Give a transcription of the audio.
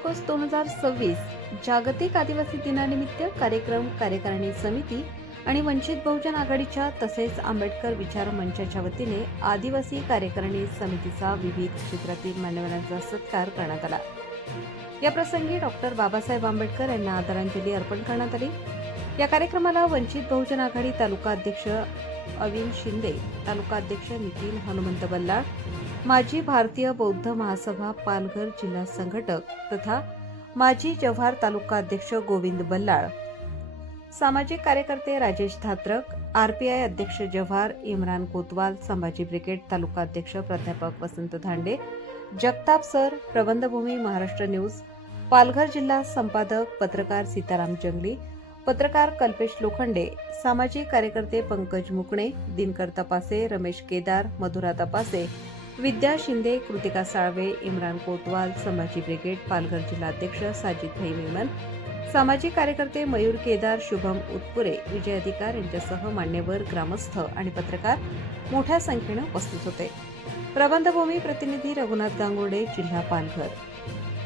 August 2026 जागतिक आदिवासी दिनानिमित्त कार्यकारिणी समिती आणि वंचित बहुजन आघाडीच्या तसेच आंबेडकर विचार मंचाच्या वतीने आदिवासी कार्यकारिणी समितीचा विविध क्षेत्रातील मान्यवरांचा सत्कार करण्यात आला। या प्रसंगी डॉक्टर बाबासाहेब आंबेडकर यांना आदरांजली अर्पण करण्यात आली। या कार्यक्रमाला वंचित बहुजन आघाडी तालुका अध्यक्ष अविन शिंदे, तालुका अध्यक्ष नितीन हनुमंत बल्लाळ, माजी भारतीय बौद्ध महासभा पालघर जिल्हा संघटक तथा माजी जव्हार तालुका अध्यक्ष गोविंद बल्लाळ, सामाजिक कार्यकर्ते राजेश धात्रक, आरपीआय अध्यक्ष जव्हार इम्रान कोतवाल, संभाजी ब्रिगेड तालुका अध्यक्ष प्राध्यापक वसंत धांडे, जगताप सर, प्रबंधभूमी महाराष्ट्र न्यूज, पालघर जिल्हा संपादक पत्रकार सीताराम जंगली, पत्रकार कल्पेश लोखंडे, सामाजिक कार्यकर्ते पंकज मुकणे, दिनकर तपासे, रमेश केदार, मधुरा तपासे, विद्या शिंदे, कृतिका साळवे, इम्रान कोतवाल, संभाजी ब्रिगेड पालघर जिल्हाध्यक्ष साजिद भाई मेमन, सामाजिक कार्यकर्ते मयूर केदार, शुभम उत्पुरे, विजय अधिकार यांच्यासह मान्यवर, ग्रामस्थ आणि पत्रकार मोठ्या संख्येने उपस्थित होते। प्रबंधभूमी प्रतिनिधी रघुनाथ गांगुर्डे, जिल्हा पालघर।